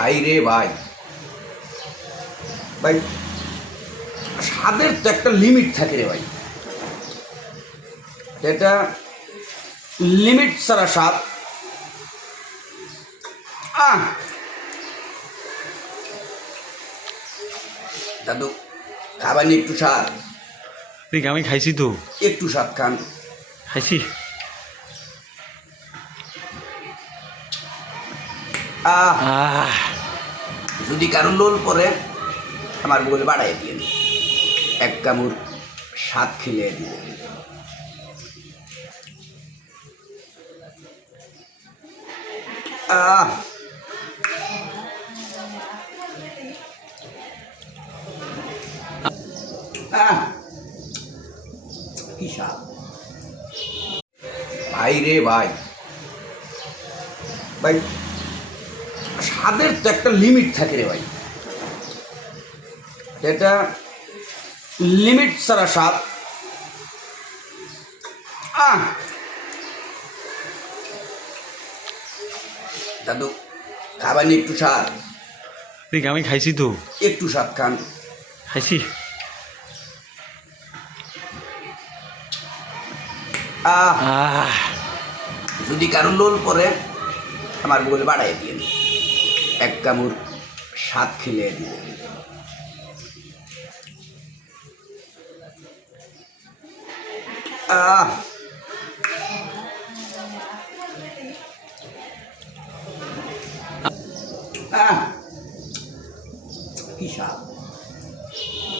ভাই রে ভাই, ভাই স্বাদের তো একটা লিমিট থাকে রে ভাই। এটা লিমিট ছাড়া স্বাদ। দাদু খাবার নিয়ে একটু স্বাদ। দেখ আমি খাইছি তো, একটু স্বাদ খান। খাইছি। যদি কারো লোল পরে আমার বলে বাড়াই দিয়ে এক কামড় স্বাদ খেলে দিব। কি স্বাদ ভাই রে ভাই, ভাই স্বাদের তো একটা লিমিট থাকে রে ভাই। এটা লিমিট ছাড়া স্বাদ। দাদু খাবার নিয়ে একটু স্বাদ। দেখ আমি খাইছি তো, একটু স্বাদ খান। খাইছি। যদি কারো লোল পরে আমার বলে বাড়াই দিয়ে এক কামড় স্বাদ খেলে দিব। কি স্বাদ।